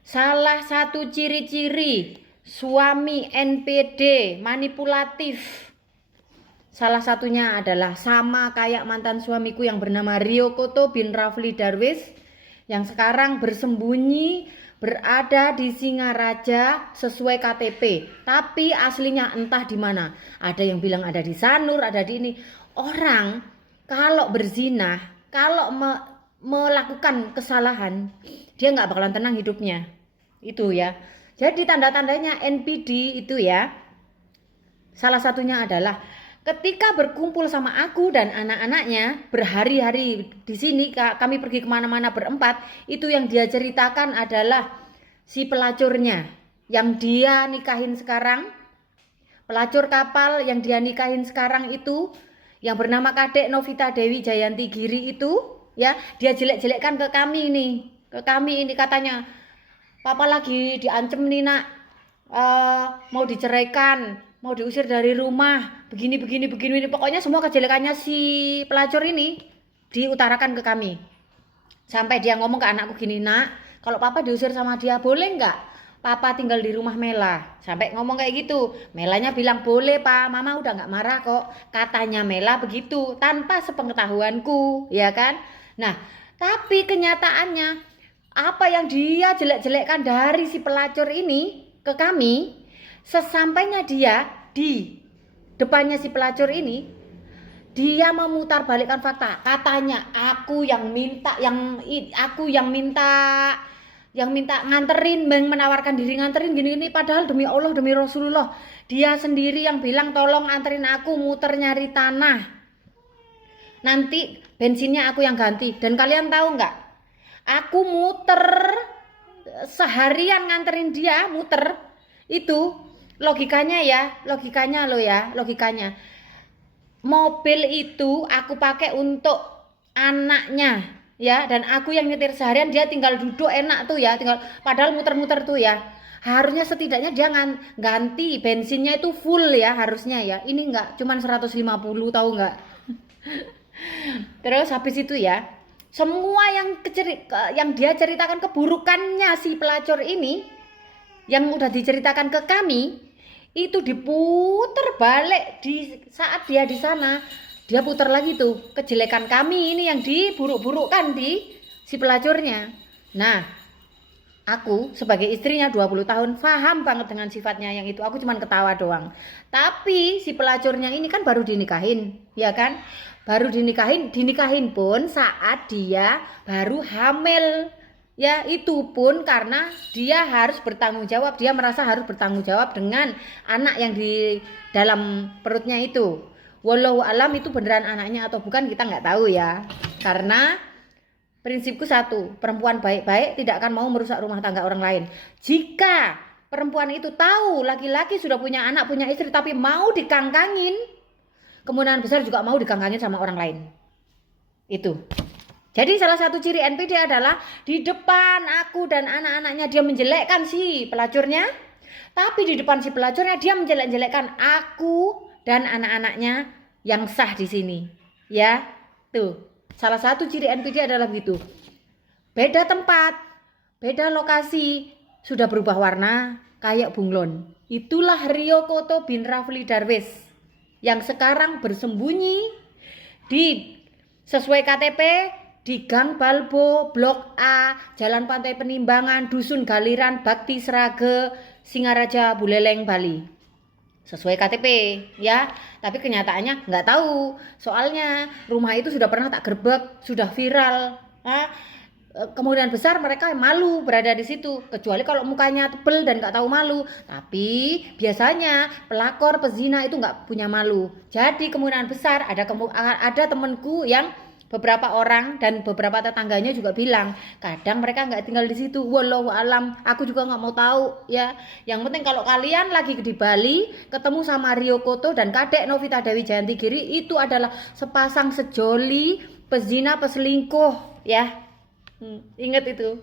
Salah satu ciri-ciri suami NPD manipulatif, salah satunya adalah sama kayak mantan suamiku yang bernama Rio Koto bin Rafli Darwis yang sekarang bersembunyi berada di Singaraja sesuai KTP, tapi aslinya entah di mana. Ada yang bilang ada di Sanur, ada di ini. Orang kalau berzina, kalau melakukan kesalahan, dia nggak bakalan tenang hidupnya. Itu ya. Jadi tanda-tandanya NPD itu ya, salah satunya adalah ketika berkumpul sama aku dan anak-anaknya berhari-hari di sini, kami pergi kemana-mana berempat, itu yang dia ceritakan adalah si pelacurnya yang dia nikahin sekarang, pelacur kapal yang dia nikahin sekarang itu, yang bernama Kadek Novita Dewi Jayanti Giri itu, ya, dia jelek-jelekkan ke kami ini katanya, papa lagi diancem nih nak, mau diceraikan, mau diusir dari rumah, begini, pokoknya semua kejelekannya si pelacur ini diutarakan ke kami. Sampai dia ngomong ke anakku gini, nak, kalau papa diusir sama dia boleh nggak papa tinggal di rumah Mela? Sampai ngomong kayak gitu. Melanya bilang boleh pak, mama udah nggak marah kok. Katanya Mela begitu tanpa sepengetahuanku, ya kan? Nah, tapi kenyataannya apa yang dia jelek-jelekkan dari si pelacur ini ke kami, sesampainya dia di depannya si pelacur ini, dia memutarbalikkan fakta. Katanya aku yang minta, yang minta nganterin, menawarkan diri nganterin gini-gini, padahal demi Allah, demi Rasulullah, dia sendiri yang bilang tolong anterin aku muter nyari tanah, nanti bensinnya aku yang ganti. Dan kalian tahu nggak, aku muter seharian nganterin dia muter itu, logikanya mobil itu aku pakai untuk anaknya ya, dan aku yang nyetir seharian, dia tinggal duduk enak tuh ya, tinggal padahal muter-muter tuh ya. Harusnya setidaknya dia ganti bensinnya itu full ya, harusnya ya. Ini enggak, cuman 150, tahu enggak? Terus habis itu ya, semua yang dia ceritakan keburukannya si pelacur ini yang udah diceritakan ke kami itu diputer balik di saat dia di sana. Dia putar lagi tuh kejelekan kami ini yang diburuk-burukkan di si pelacurnya. Nah, aku sebagai istrinya 20 tahun paham banget dengan sifatnya yang itu. Aku cuman ketawa doang. Tapi si pelacurnya ini kan baru dinikahin, ya kan? Baru dinikahin pun saat dia baru hamil. Ya, itu pun karena dia harus bertanggung jawab. Dia merasa harus bertanggung jawab dengan anak yang di dalam perutnya itu. Wallahu alam itu beneran anaknya atau bukan kita nggak tahu ya. Karena prinsipku satu, perempuan baik-baik tidak akan mau merusak rumah tangga orang lain. Jika perempuan itu tahu laki-laki sudah punya anak, punya istri, tapi mau dikangkangin, kemungkinan besar juga mau dikangkangin sama orang lain. Itu. Jadi salah satu ciri NPD adalah di depan aku dan anak-anaknya dia menjelekkan si pelacurnya, tapi di depan si pelacurnya dia menjelek-jelekkan aku dan anak-anaknya yang sah di sini. Ya, tuh. Salah satu ciri NPD adalah begitu. Beda tempat, beda lokasi, sudah berubah warna kayak bunglon. Itulah Rio Koto bin Rafli Darwis yang sekarang bersembunyi di sesuai KTP di Gang Balbo, Blok A, Jalan Pantai Penimbangan, Dusun Galiran, Bakti Srage, Singaraja, Buleleng, Bali. Sesuai KTP ya, tapi kenyataannya nggak tahu. Soalnya rumah itu sudah pernah tak gerbek, sudah viral. Kemungkinan besar mereka malu berada di situ, kecuali kalau mukanya tebel dan nggak tahu malu. Tapi biasanya pelakor pezina itu nggak punya malu. Jadi kemungkinan besar ada temanku yang beberapa orang dan beberapa tetangganya juga bilang kadang mereka nggak tinggal di situ. Wallahu alam, aku juga nggak mau tahu ya. Yang penting kalau kalian lagi di Bali ketemu sama Rio Koto dan Kadek Novita Dewi Jayanti Giri, itu adalah sepasang sejoli pezina peselingkuh ya. Ingat itu.